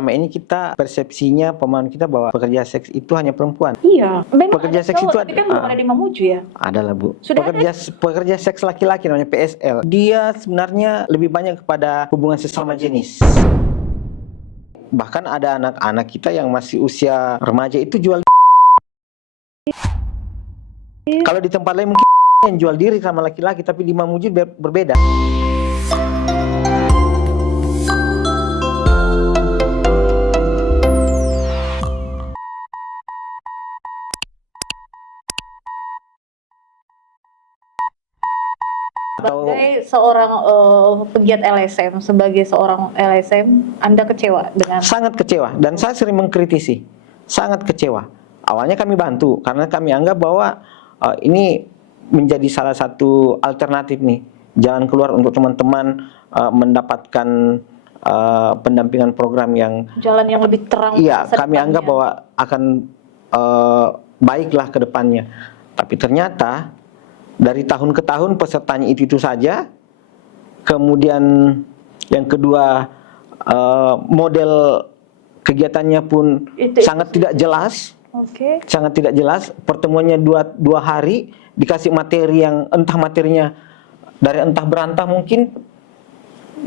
Selama ini kita persepsinya, pemahaman kita bahwa pekerja seks itu hanya perempuan. Iya, memang Pekerja ada seks cowok, itu tapi kan belum ada di Mamuju ya. Adalah Bu. Sudah Pekerja seks laki-laki namanya PSL. Dia sebenarnya lebih banyak kepada hubungan sesama jenis. Bahkan ada anak-anak kita yang masih usia remaja itu jual. Kalau di tempat lain mungkin yang jual diri sama laki-laki, tapi di Mamuju berbeda. Sebagai seorang pegiat LSM, sebagai seorang LSM, Anda kecewa dengan? Sangat kecewa, dan saya sering mengkritisi. Sangat kecewa. Awalnya kami bantu, karena kami anggap bahwa ini menjadi salah satu alternatif nih, jalan keluar untuk teman-teman mendapatkan pendampingan program yang jalan yang lebih terang. Iya, kami anggap bahwa akan baiklah ke depannya. Tapi ternyata dari tahun ke tahun pesertanya itu saja. Kemudian yang kedua, model kegiatannya pun sangat tidak jelas. Sangat tidak jelas. Pertemuannya dua hari, dikasih materi yang entah materinya dari entah berantah mungkin,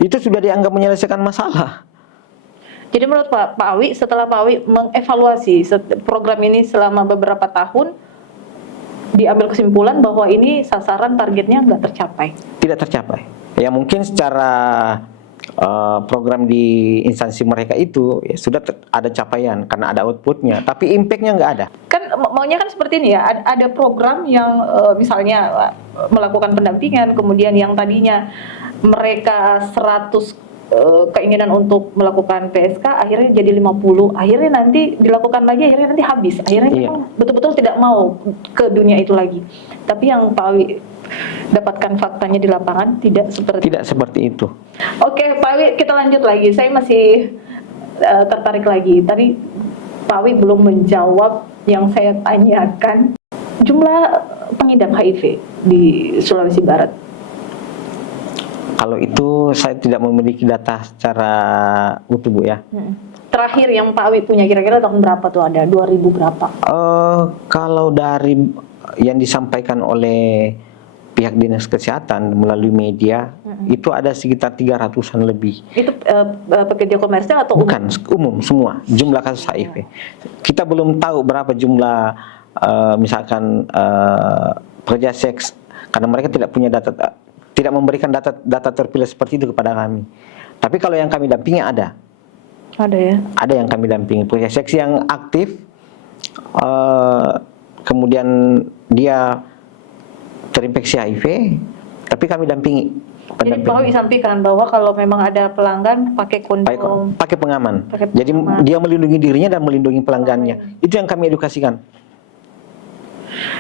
itu sudah dianggap menyelesaikan masalah. Jadi menurut Pak Awi, setelah Pak Awi mengevaluasi program ini selama beberapa tahun, diambil kesimpulan bahwa ini sasaran targetnya nggak tercapai? Tidak tercapai. Ya mungkin secara program di instansi mereka itu ya sudah ada capaian karena ada outputnya, tapi impactnya nggak ada. Kan maunya kan seperti ini ya, ada program yang misalnya melakukan pendampingan, kemudian yang tadinya mereka 100 keinginan untuk melakukan PSK akhirnya jadi 50, akhirnya nanti dilakukan lagi, akhirnya nanti habis, akhirnya memang betul-betul tidak mau ke dunia itu lagi. Tapi yang Pak Awi dapatkan faktanya di lapangan tidak seperti itu. Oke, Pak Awi, kita lanjut lagi. Saya masih tertarik lagi. Tadi Pak Awi belum menjawab yang saya tanyakan, jumlah pengidap HIV di Sulawesi Barat. Kalau itu saya tidak memiliki data secara utuh Bu ya. Terakhir yang Pak Awi punya kira-kira tahun berapa tuh, ada 2000 berapa? Kalau dari yang disampaikan oleh pihak Dinas Kesehatan melalui media, itu ada sekitar 300-an lebih. Itu pekerja komersial atau umum? Bukan, umum semua jumlah kasus HIV. Kita belum tahu berapa jumlah misalkan pekerja seks, karena mereka tidak punya data, tidak memberikan data terpilih seperti itu kepada kami. Tapi kalau yang kami dampingi ada. Ada ya? Ada yang kami dampingi. Pekerja seks yang aktif, kemudian dia terinfeksi HIV, tapi kami dampingi. Jadi Pak Awi sampaikan bahwa kalau memang ada pelanggan pakai kondom, pakai pengaman. Jadi dia melindungi dirinya dan melindungi pelanggannya. Itu yang kami edukasikan.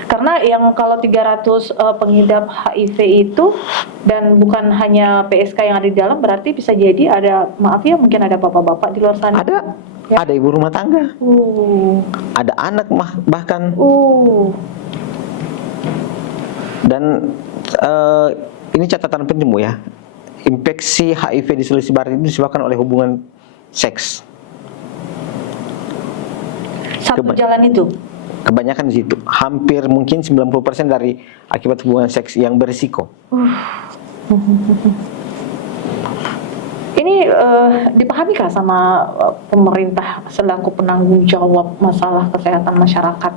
Karena yang kalau 300 pengidap HIV itu, dan bukan hanya PSK yang ada di dalam, berarti bisa jadi ada, maaf ya, mungkin ada bapak-bapak di luar sana. Ada, ya? Ada ibu rumah tangga, ada anak bahkan. Dan ini catatan penting Bu ya, infeksi HIV di Sulawesi Barat itu disebabkan oleh hubungan seks. Satu jalan itu? Kebanyakan di situ, hampir mungkin 90% dari akibat hubungan seks yang berisiko. Ini dipahamikah sama pemerintah selaku penanggung jawab masalah kesehatan masyarakat,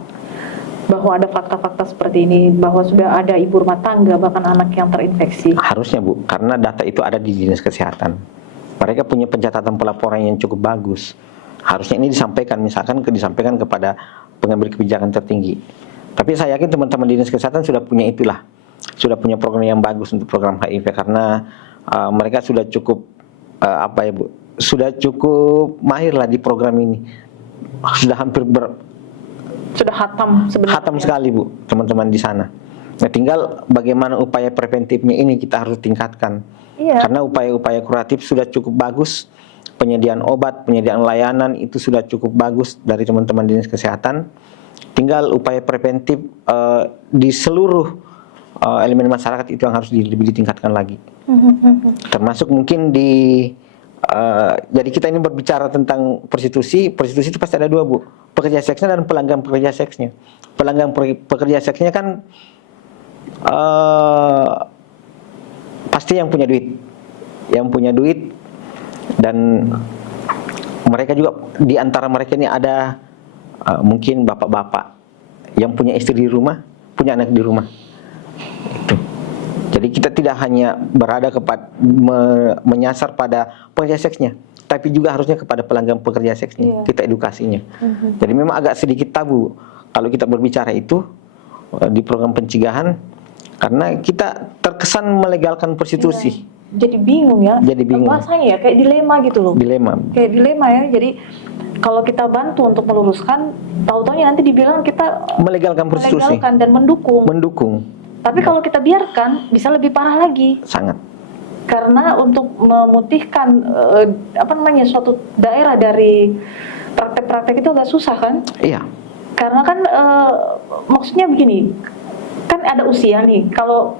bahwa ada fakta-fakta seperti ini, bahwa sudah ada ibu rumah tangga bahkan anak yang terinfeksi? Harusnya Bu, karena data itu ada di Dinas Kesehatan. Mereka punya pencatatan pelaporan yang cukup bagus. Harusnya ini disampaikan, misalkan disampaikan kepada pengambil kebijakan tertinggi. Tapi saya yakin teman-teman Dinas Kesehatan sudah punya itulah, sudah punya program yang bagus untuk program HIV, karena mereka sudah cukup apa ya Bu, sudah cukup mahir lah di program ini, sudah hampir sudah hatam sebenarnya. Hatam sekali Bu, teman-teman di sana. Nah, tinggal bagaimana upaya preventifnya ini kita harus tingkatkan. Karena upaya-upaya kuratif sudah cukup bagus. Penyediaan obat, penyediaan layanan itu sudah cukup bagus dari teman-teman Dinas Kesehatan. Tinggal upaya preventif di seluruh elemen masyarakat itu yang harus lebih ditingkatkan lagi. Termasuk mungkin di Jadi kita ini berbicara tentang prostitusi. Prostitusi itu pasti ada dua, Bu. Pekerja seksnya dan pelanggan pekerja seksnya. Pelanggan pekerja seksnya kan pasti yang punya duit. Yang punya duit, dan mereka juga, di antara mereka ini ada mungkin bapak-bapak yang punya istri di rumah, punya anak di rumah. Itu. Jadi kita tidak hanya berada menyasar pada pekerja seksnya, tapi juga harusnya kepada pelanggan pekerja seksnya. Kita edukasinya. Jadi memang agak sedikit tabu kalau kita berbicara itu di program pencegahan, karena kita terkesan melegalkan prostitusi. Jadi bingung ya. Jadi bingung. Bahasanya ya kayak dilema gitu loh. Dilema. Kayak dilema ya. Jadi kalau kita bantu untuk meluruskan, tahu-taunya nanti dibilang kita melegalkan prostitusi. Melegalkan dan mendukung. Tapi kalau kita biarkan, bisa lebih parah lagi. Sangat. Karena untuk memutihkan suatu daerah dari praktek-praktek itu agak susah kan? Iya. Karena kan maksudnya begini, kan ada usia nih. Kalau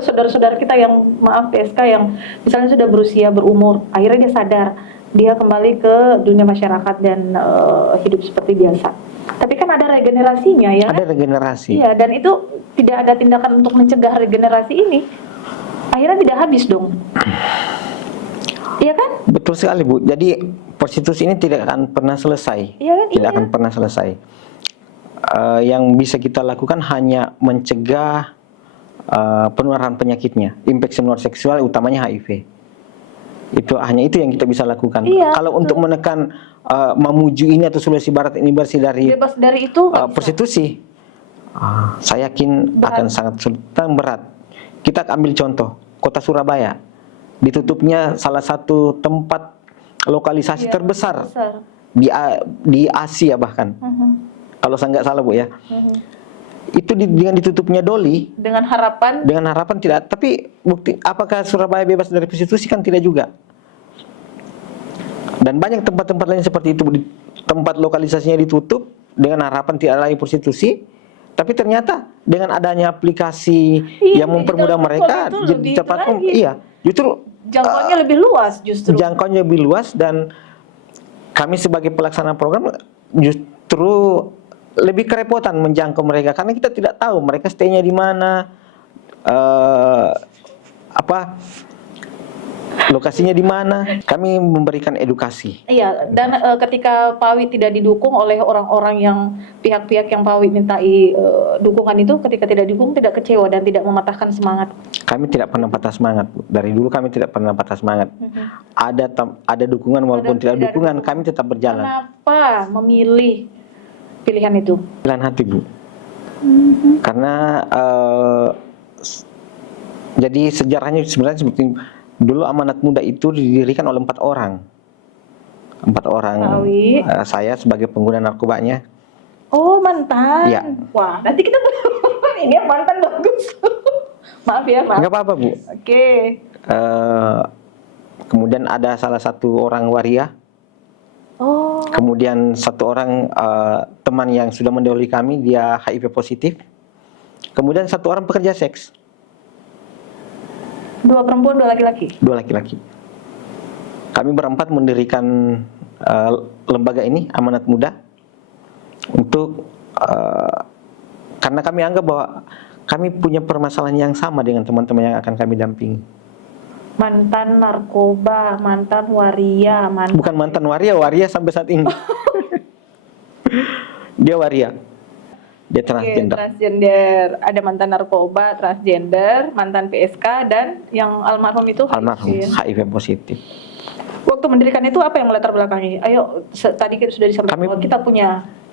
saudara-saudara kita yang PSK yang misalnya sudah berusia berumur, akhirnya dia sadar, dia kembali ke dunia masyarakat dan hidup seperti biasa. Tapi kan ada regenerasinya ya. Ada regenerasi. Iya, dan itu tidak ada tindakan untuk mencegah regenerasi ini. Akhirnya tidak habis dong. Iya kan? Betul sekali, Bu. Jadi prostitusi ini tidak akan pernah selesai. Iya kan? Tidak akan pernah selesai. Yang bisa kita lakukan hanya mencegah penularan penyakitnya, infeksi menular seksual, utamanya HIV. Hanya itu yang kita bisa lakukan. Iya, kalau untuk menekan Mamuju ini atau Sulawesi Barat ini bersih dari bebas dari itu prostitusi, saya yakin akan sangat sulit dan berat. Kita ambil contoh kota Surabaya, ditutupnya salah satu tempat lokalisasi terbesar di Asia bahkan. Kalau saya nggak salah, Bu ya. Itu dengan ditutupnya Doli dengan harapan tidak, tapi bukti apakah Surabaya bebas dari prostitusi? Kan tidak juga. Dan banyak tempat-tempat lain seperti itu, tempat lokalisasinya ditutup dengan harapan tidak lagi prostitusi, tapi ternyata dengan adanya aplikasi yang mempermudah mereka jadi cepat, justru jangkauannya lebih luas, jangkauannya lebih luas. Dan kami sebagai pelaksana program justru lebih kerepotan menjangkau mereka, karena kita tidak tahu mereka stay-nya di mana, lokasinya di mana. Kami memberikan edukasi. Iya, dan ketika PAWI tidak didukung oleh orang-orang yang pihak-pihak yang PAWI mintai dukungan itu, ketika tidak didukung tidak kecewa dan tidak mematahkan semangat. Kami tidak pernah patah semangat, Bu. Dari dulu kami tidak pernah patah semangat. Ada dukungan walaupun tidak dukungan, kami tetap berjalan. Kenapa memilih pilihan itu? Pilihan hati, Bu. Karena jadi sejarahnya sebenarnya seperti dulu Amanat Muda itu didirikan oleh 4 orang. 4 orang. Saya sebagai pengguna narkobanya. Oh, mantan. Ya. Wah, nanti kita ini mantan bagus. Maaf ya, maaf. Enggak apa-apa, Bu. Oke. Kemudian ada salah satu orang waria. Oh. Kemudian satu orang teman yang sudah mendahului kami, dia HIV positif. Kemudian satu orang pekerja seks. 2 perempuan, 2 laki-laki? 2 laki-laki. Kami berempat mendirikan lembaga ini, Amanat Muda, untuk karena kami anggap bahwa kami punya permasalahan yang sama dengan teman-teman yang akan kami dampingi. Mantan narkoba, mantan waria, bukan mantan waria sampai saat ini. Dia waria. Dia transgender. Transgender. Ada mantan narkoba, transgender, mantan PSK, dan yang almarhum itu HIV positif. Waktu mendirikan itu apa yang melatar belakangi? Ayo, tadi kita sudah disampaikan bahwa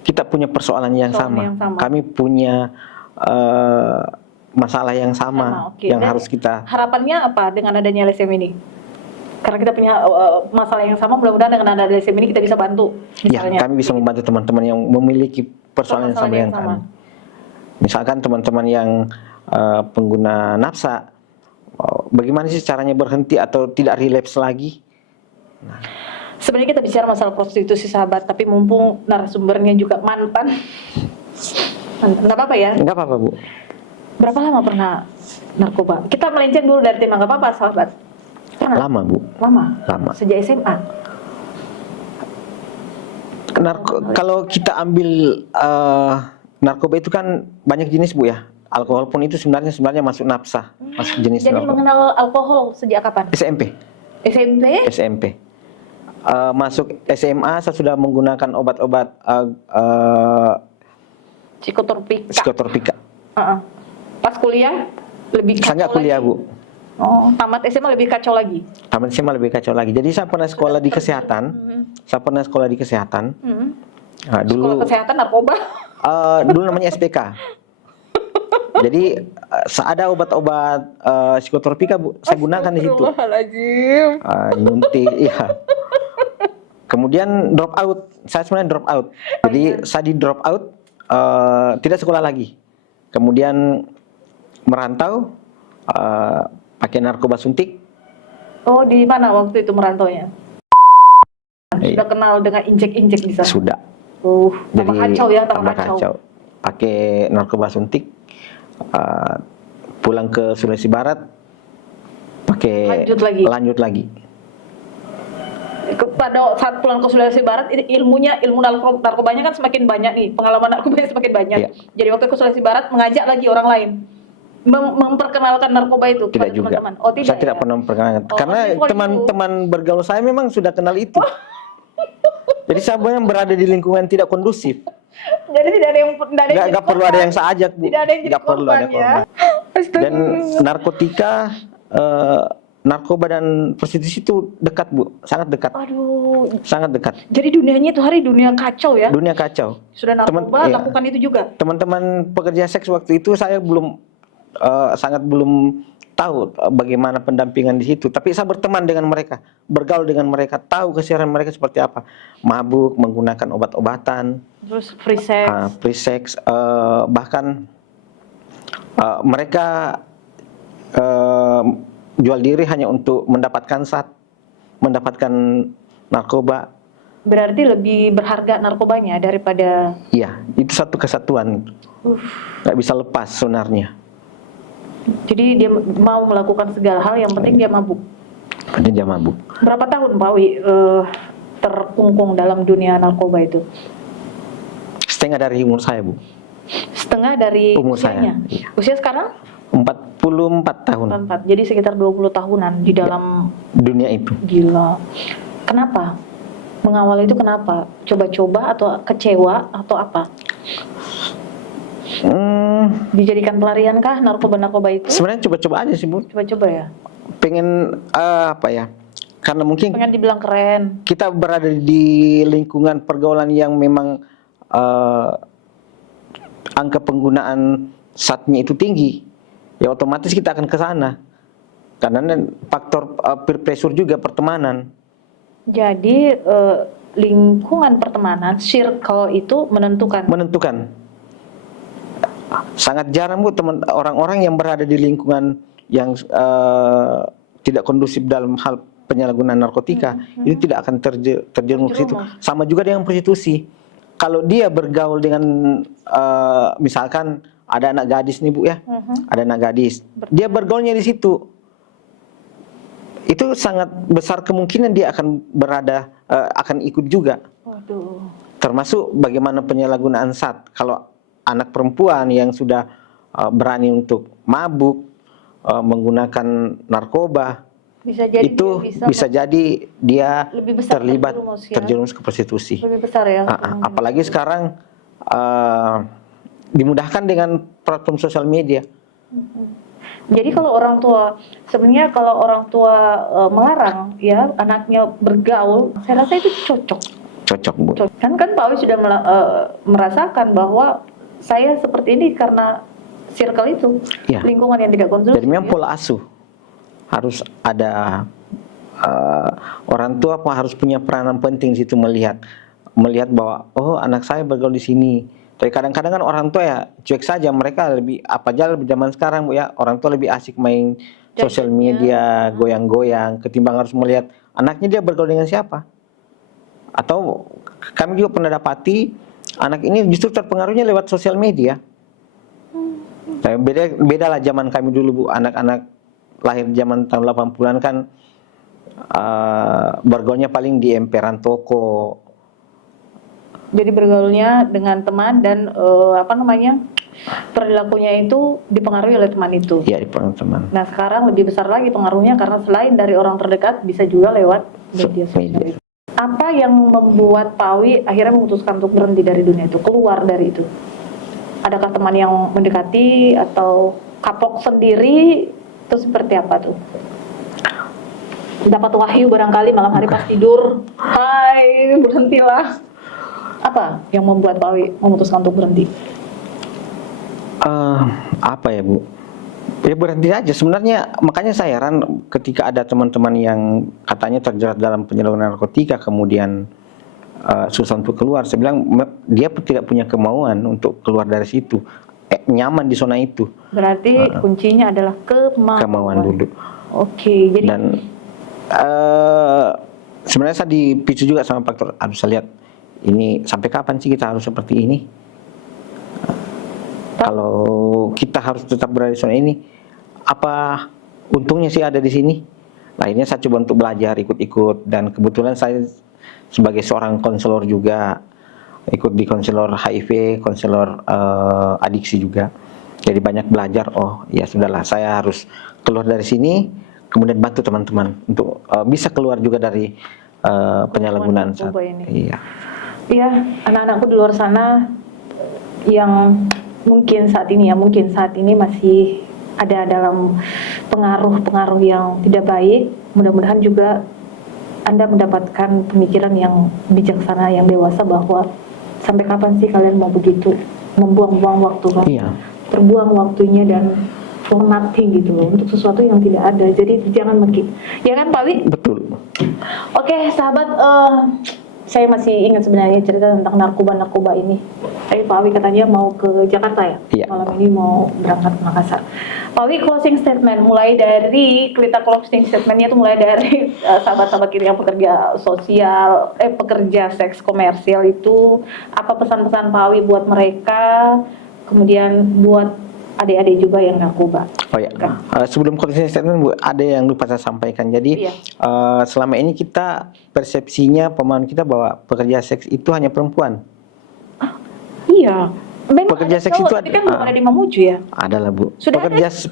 kita punya persoalan yang sama. Kami punya masalah yang sama. Yang dan harus kita. Harapannya apa dengan adanya LSM ini? Karena kita punya masalah yang sama, mudah-mudahan dengan adanya LSM ini kita bisa bantu. Misalnya, ya, kami bisa membantu teman-teman yang memiliki persoalan yang sama dengan kami. Misalkan teman-teman yang pengguna nafsa, bagaimana sih caranya berhenti atau tidak relapse lagi? Sebenarnya kita bicara masalah prostitusi, sahabat, tapi mumpung narasumbernya juga mantan, nggak apa-apa ya? Nggak apa-apa, Bu. Berapa lama pernah narkoba? Kita melenceng dulu dari tema, nggak apa-apa, sahabat. belakangan? Lama Bu, Lama? lama. Sejak SMA? Kalau kita ambil narkoba itu kan banyak jenis Bu ya. Alkohol pun itu sebenarnya masuk nafsa, masuk jenis Jadi narkoba. mengenal alkohol sejak kapan? SMP. SMP? SMP. Masuk SMA saya sudah menggunakan obat-obat Psikotropika. psikotropika. Pas kuliah lebih kacau Saya nggak kuliah lagi. Bu. Oh, tamat SMA lebih kacau lagi. Tamat SMA lebih kacau lagi. Jadi saya pernah sekolah di kesehatan. Saya pernah sekolah di kesehatan. Sekolah Dulu kesehatan narkoba. dulu namanya SPK. Jadi ada obat-obat psikotropika Bu, saya gunakan di situ. Astagfirullahaladzim. Nyuntik, iya. Kemudian drop out. Saya sebenarnya drop out. Jadi saya di drop out, tidak sekolah lagi. Kemudian merantau, pakai narkoba suntik. Oh, di mana waktu itu merantaunya? Sudah kenal dengan injek-injek di sana? Sudah. Tambah kacau ya, tambah kacau. Pakai narkoba suntik, pulang ke Sulawesi Barat, pakai lanjut lagi. Pada saat pulang ke Sulawesi Barat, ilmu narkobanya kan semakin banyak nih, pengalaman narkobanya semakin banyak. Iya. Jadi waktu ke Sulawesi Barat mengajak lagi orang lain memperkenalkan narkoba itu Tidak kepada juga. teman-teman. Oh, tidak. Saya tidak ya? pernah memperkenalkan. Karena before teman-teman bergaul saya memang sudah kenal itu. Jadi saya memang berada di lingkungan tidak kondusif. Jadi tidak ada yang Nggak perlu ada yang saya ajak Bu. Tidak ada yang jadi Nggak perlu ada korban ya. korban. Dan narkotika, narkoba dan prostitusi itu dekat Bu, sangat dekat. Aduh. Sangat dekat. Jadi dunianya itu hari dunia kacau ya. Dunia kacau. Sudah narkoba iya. lakukan itu juga. Teman-teman pekerja seks waktu itu saya sangat belum tahu bagaimana pendampingan di situ. Tapi saya berteman dengan mereka, bergaul dengan mereka, tahu keseharian mereka seperti apa. Mabuk, menggunakan obat-obatan, Terus free sex. free sex, bahkan mereka jual diri hanya untuk mendapatkan mendapatkan narkoba. Berarti lebih berharga narkobanya daripada. Iya, itu satu kesatuan. Nggak bisa lepas sebenarnya. Jadi dia mau melakukan segala hal, yang penting dia mabuk. Penting dia mabuk. Berapa tahun Pak Wi terkungkung dalam dunia narkoba itu? Setengah dari umur saya Bu. Setengah dari Umur usianya. saya, iya. Usia sekarang? 44 tahun 44. Jadi sekitar 20 tahunan di dalam dunia itu. Gila. Kenapa? Mengawal itu kenapa? Coba-coba atau kecewa atau apa? Dijadikan pelarian kah narkoba-narkoba itu? Sebenarnya coba-coba aja sih Bu. Coba-coba ya. Pengen apa ya? Karena mungkin Pengen dibilang keren. kita berada di lingkungan pergaulan yang memang angka penggunaan satnya itu tinggi, ya otomatis kita akan ke sana. Karena faktor peer pressure juga pertemanan. Jadi lingkungan pertemanan, circle itu menentukan. Sangat jarang Bu orang-orang yang berada di lingkungan yang tidak kondusif dalam hal penyalahgunaan narkotika itu tidak akan terjerumus ke situ. Sama juga dengan prostitusi. Kalau dia bergaul dengan misalkan ada anak gadis nih Bu ya, ada anak gadis, dia bergaulnya di situ, itu sangat besar kemungkinan dia akan akan ikut juga. Waduh. Termasuk bagaimana penyalahgunaan SAT. Kalau anak perempuan yang sudah berani untuk mabuk, menggunakan narkoba, itu bisa jadi dia terlibat terjerumus ke prostitusi. Lebih besar ya. Apalagi sekarang dimudahkan dengan platform sosial media. Jadi kalau orang tua, sebenarnya kalau orang tua melarang ya anaknya bergaul, saya rasa itu cocok. Cocok Bu. Kan Pak Wi sudah merasakan bahwa saya seperti ini karena circle itu, ya. Lingkungan yang tidak kondusif. Jadi memang pola asuh harus ada, orang tua harus punya peranan penting di situ, melihat bahwa oh anak saya bergaul di sini. Tapi kadang-kadang kan orang tua ya cuek saja, mereka lebih lebih zaman sekarang Bu ya, orang tua lebih asik main sosial media, goyang-goyang ketimbang harus melihat anaknya dia bergaul dengan siapa. Atau kami juga pernah dapati anak ini justru terpengaruhnya lewat sosial media. Beda lah zaman kami dulu Bu, anak-anak lahir zaman tahun 80-an kan bergaulnya paling di emperan toko. Jadi bergaulnya dengan teman dan perilakunya itu dipengaruhi oleh teman itu. Ya, di teman. Nah sekarang lebih besar lagi pengaruhnya karena selain dari orang terdekat bisa juga lewat media sosial. Apa yang membuat Pak Awi akhirnya memutuskan untuk berhenti dari dunia itu, keluar dari itu? Adakah teman yang mendekati atau kapok sendiri? Itu seperti apa tuh? Dapat wahyu barangkali malam hari pas tidur, hai berhentilah. Apa yang membuat Pak Awi memutuskan untuk berhenti? Apa ya Bu? Ya berhenti aja sebenarnya. Makanya saya heran ketika ada teman-teman yang katanya terjerat dalam penyalahgunaan narkotika kemudian susah untuk keluar. Saya bilang dia tidak punya kemauan untuk keluar dari situ, nyaman di zona itu. Berarti kuncinya adalah kemauan dulu. Oke, jadi dan sebenarnya saya dipicu juga sama faktor, saya lihat ini sampai kapan sih kita harus seperti ini. Kalau kita harus tetap berada di zona ini, apa untungnya sih ada di sini? Akhirnya saya coba untuk belajar, ikut-ikut, dan kebetulan saya sebagai seorang konselor juga ikut di konselor HIV, konselor adiksi juga. Jadi banyak belajar. Oh ya sudahlah, saya harus keluar dari sini, kemudian bantu teman-teman untuk bisa keluar juga dari penyalahgunaan saat ini. Iya, anak-anakku di luar sana yang mungkin saat ini masih ada dalam pengaruh-pengaruh yang tidak baik. Mudah-mudahan juga Anda mendapatkan pemikiran yang bijaksana, yang dewasa, bahwa sampai kapan sih kalian mau begitu membuang-buang waktu kan? Iya. Terbuang waktunya dan for nothing gitu loh, untuk sesuatu yang tidak ada. Jadi jangan makin, ya kan Pak Wi? Betul. Oke, sahabat, saya masih ingat sebenarnya cerita tentang narkoba ini. Tapi Pak Awi katanya mau ke Jakarta ya? Iya. Malam ini mau berangkat ke Makassar. Pak Awi, closing statement mulai dari closing statementnya itu mulai dari sahabat-sahabat kita yang pekerja sosial, pekerja seks komersial itu, apa pesan-pesan Pak Awi buat mereka, kemudian buat adik-adik juga yang narkoba. Oh ya, sebelum closing statement Bu, ada yang lupa saya sampaikan. Jadi selama ini kita persepsinya, pemahaman kita bahwa pekerja seks itu hanya perempuan. Iya. Memang pekerja ada seks cowok, itu tapi kan belum ada di Mamuju ya? Adalah Bu. Sudah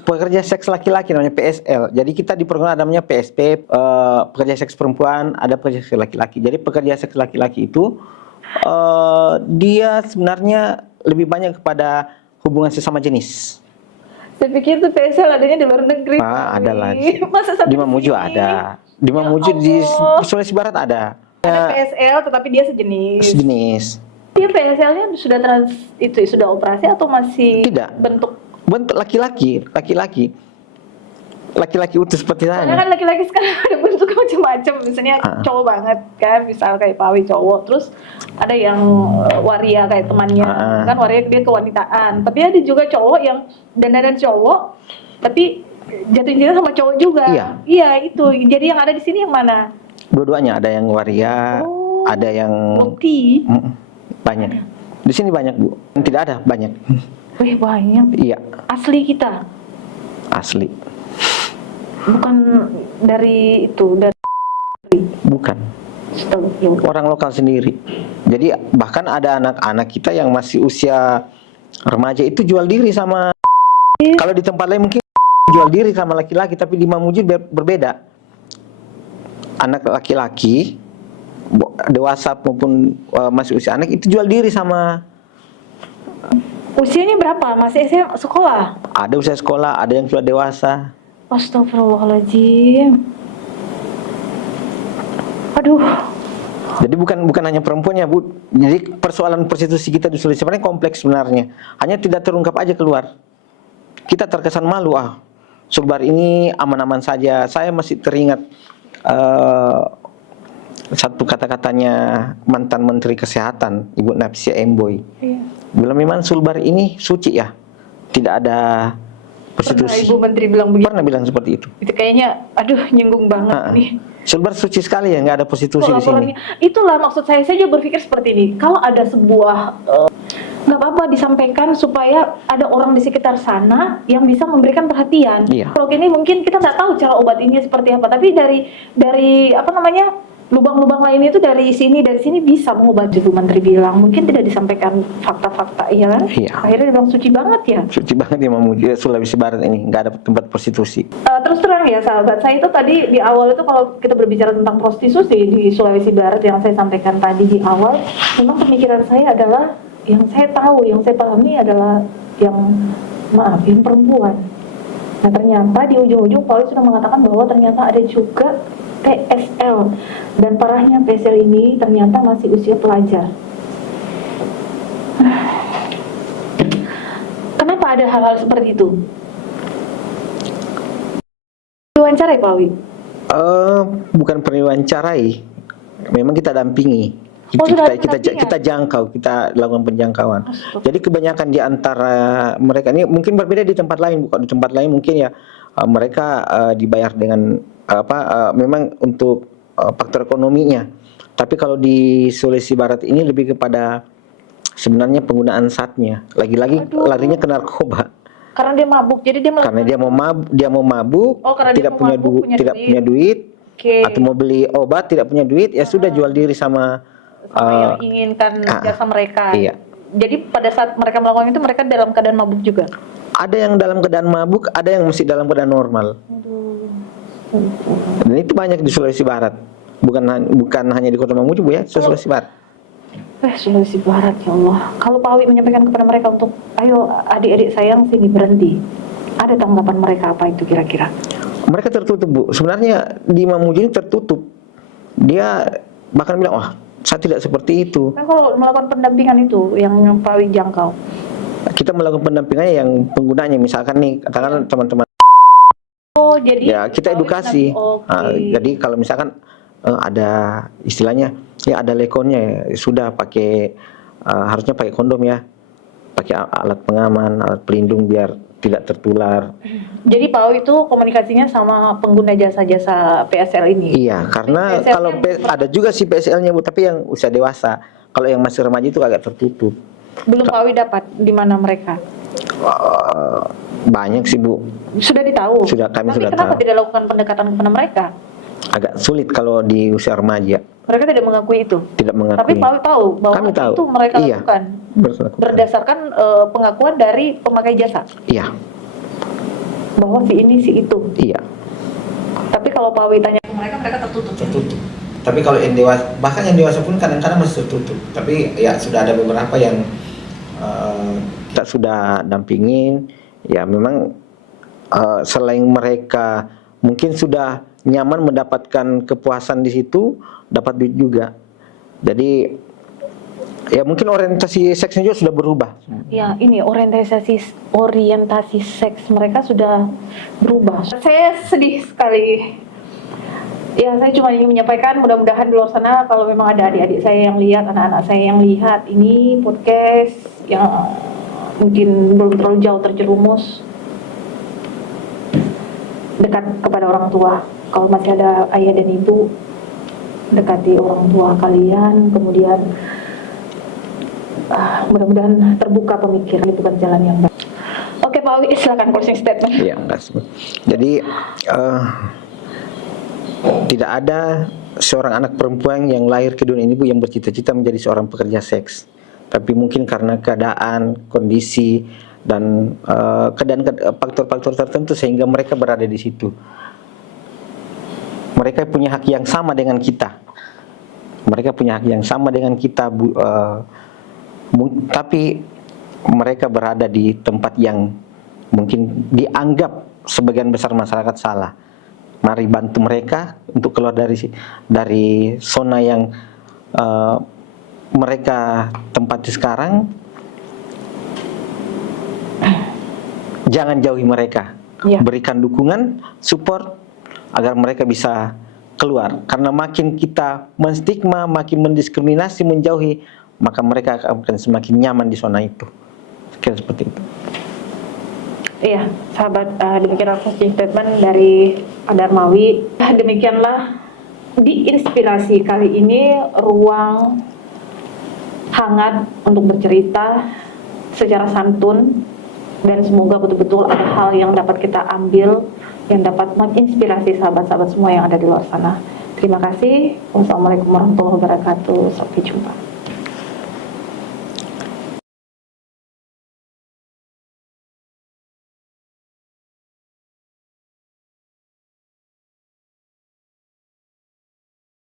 pekerja seks laki-laki namanya PSL. Jadi kita di program namanya PSP, pekerja seks perempuan, ada pekerja seks laki-laki. Jadi pekerja seks laki-laki itu dia sebenarnya lebih banyak kepada hubungan sesama jenis. Saya pikir itu PSL adanya di luar negeri. Ada lagi. Masa di Mamuju ada. Di Mamuju di Sulawesi Barat ada. Ada PSL tetapi dia sejenis. Dia PSL-nya sudah operasi atau masih tidak bentuk laki-laki utuh seperti saya. Karena kan laki-laki sekarang ada bentuk macam-macam, misalnya cowok banget kan, misal kayak Pak Awi cowok, terus ada yang waria kayak temannya, kan waria dia kewanitaan, tapi ada juga cowok yang dandanan cowok, tapi jatuh cinta sama cowok juga. Iya itu. Jadi yang ada di sini yang mana? Dua-duanya, ada yang waria, ada yang bukti. Banyak. Di sini banyak Bu. Tidak ada banyak. Wih banyak. Iya. Asli kita. Asli. Bukan dari itu, dari bukan. Orang lokal sendiri. Jadi bahkan ada anak-anak kita yang masih usia remaja itu jual diri sama. Kalau di tempat lain mungkin jual diri sama laki-laki, tapi di Mamuju berbeda. Anak laki-laki dewasa maupun masih usia anak itu jual diri sama. Usianya berapa? Masih SMA sekolah? Ada usia sekolah, ada yang sudah dewasa. Astagfirullahaladzim. Aduh. Jadi bukan hanya perempuannya Bu. Jadi persoalan prostitusi kita di Sulawesi sebenarnya kompleks sebenarnya. Hanya tidak terungkap aja keluar. Kita terkesan malu, Sulbar ini aman-aman saja. Saya masih teringat satu kata-katanya mantan Menteri Kesehatan Ibu Napsia Emboy. Bilang memang Sulbar ini suci ya, tidak ada prostitusi. Pernah Ibu Menteri bilang begitu? Pernah bilang seperti itu. Itu kayaknya, aduh nyinggung banget nih. Sulbar suci sekali ya, nggak ada prostitusi di sini. Itulah maksud saya juga berpikir seperti ini. Kalau ada sebuah nggak apa-apa disampaikan supaya ada orang di sekitar sana yang bisa memberikan perhatian. Iya. Kalau ini mungkin kita nggak tahu cara obat ini seperti apa, tapi dari apa namanya lubang-lubang lain itu dari sini bisa mengobati. Bu Menteri bilang mungkin tidak disampaikan fakta-fakta, ya kan? Iya. Akhirnya dia bilang suci banget ya. Suci banget ya Mamuju, Sulawesi Barat ini nggak ada tempat prostitusi. Terus terang ya sahabat, saya itu tadi di awal itu kalau kita berbicara tentang prostitusi di Sulawesi Barat yang saya sampaikan tadi di awal, memang pemikiran saya adalah yang saya tahu, yang saya pahami adalah yang perempuan. Nah ternyata di ujung-ujung Pauli sudah mengatakan bahwa ternyata ada juga PSL, dan parahnya PSL ini ternyata masih usia pelajar. Kenapa ada hal-hal seperti itu? Wawancarai Pak Wi? Bukan pernah wawancarai, memang kita dampingi. Oh, sudah ada Kita pendampingan? jangkau, kita lakukan penjangkauan. Astaga. Jadi kebanyakan di antara mereka ini mungkin berbeda di tempat lain, bukan di tempat lain mungkin ya mereka dibayar dengan memang untuk faktor ekonominya. Tapi kalau di Sulawesi Barat ini lebih kepada sebenarnya penggunaan satnya. Lagi-lagi Aduh. larinya ke narkoba. Karena dia mabuk, jadi dia Karena dia mau mabuk, Oh, karena dia tidak mau mabuk, punya tidak duit. punya duit, Oke. atau mau beli obat tidak punya duit, ya sudah jual diri sama Sama yang inginkan jasa mereka. iya. Jadi pada saat mereka melakukan itu mereka dalam keadaan mabuk juga. Ada yang dalam keadaan mabuk, ada yang masih dalam keadaan normal. Dan itu banyak di Sulawesi Barat. Bukan hanya di Kota Mamuju, Bu, ya, Sulawesi Barat. Sulawesi Barat, ya Allah. Kalau Pak Awi menyampaikan kepada mereka untuk, ayo adik-adik sayang sini berhenti. Ada tanggapan mereka apa itu kira-kira? Mereka tertutup, Bu. Sebenarnya di Mamuju ini tertutup. Dia bahkan bilang, wah, saya tidak seperti itu. Kan kalau melakukan pendampingan itu yang Pak Awi jangkau. Kita melakukan pendampingannya yang penggunanya, misalkan nih, katakan teman-teman. Oh, jadi Ya, kita edukasi. Oke. Jadi kalau misalkan ada istilahnya, ya ada lekonnya, ya, sudah pakai harusnya pakai kondom ya, pakai alat pengaman, alat pelindung biar tidak tertular. Jadi Pak Awi itu komunikasinya sama pengguna jasa-jasa PSL ini. Iya, karena PSL kalau ada juga sih PSL-nya, Bu, tapi yang usia dewasa. Kalau yang masih remaja itu agak tertutup. Belum Pak Awi dapat di mana mereka. Banyak sih, Bu. Sudah ditahu. Kami Tapi sudah kenapa tahu. tidak lakukan pendekatan kepada mereka? Agak sulit kalau di usia remaja, Mereka tidak mengakui itu. tidak mengakui. Tapi Pak Awi tahu bahwa Kami tahu. itu mereka Iya. lakukan berdasarkan pengakuan dari pemakai jasa Iya, bahwa si ini si itu. iya. Tapi kalau Pak Awi tanya ke mereka, mereka tertutup. Tertutup. Tapi kalau yang dewasa, bahkan yang dewasa pun kadang-kadang masih tertutup. Tapi ya sudah ada beberapa yang kita sudah dampingin. Ya memang selain mereka mungkin sudah nyaman mendapatkan kepuasan di situ, dapat duit juga. Jadi ya mungkin orientasi seksnya juga sudah berubah. Ya, ini orientasi seks mereka sudah berubah. Saya sedih sekali. Ya, saya cuma ingin menyampaikan, mudah-mudahan di luar sana kalau memang ada adik-adik saya yang lihat, anak-anak saya yang lihat ini podcast yang mungkin belum terlalu jauh terjerumus, dekat kepada orang tua. Kalau masih ada ayah dan ibu, dekati orang tua kalian, kemudian mudah-mudahan terbuka pemikiran, itu bukan jalan yang baik. Oke Pak Awi, silakan closing statement. Iya, jadi tidak ada seorang anak perempuan yang lahir ke dunia ini, Bu, yang bercita-cita menjadi seorang pekerja seks. Tapi mungkin karena keadaan, kondisi, dan faktor-faktor tertentu sehingga mereka berada di situ. Mereka punya hak yang sama dengan kita. Mereka punya hak yang sama dengan kita, Bu, tapi mereka berada di tempat yang mungkin dianggap sebagian besar masyarakat salah. Mari bantu mereka untuk keluar dari zona yang mereka tempati sekarang. Jangan jauhi mereka. Ya. Berikan dukungan, support agar mereka bisa keluar. Karena makin kita menstigma, makin mendiskriminasi, menjauhi, maka mereka akan semakin nyaman di zona itu. Kira seperti itu. Iya, sahabat, demikian closing statement dari Pak Darmawi. Demikianlah di Inspirasi kali ini, ruang hangat untuk bercerita secara santun, dan semoga betul-betul ada hal yang dapat kita ambil, yang dapat menginspirasi sahabat-sahabat semua yang ada di luar sana. Terima kasih. Wassalamualaikum warahmatullahi wabarakatuh. Sampai jumpa.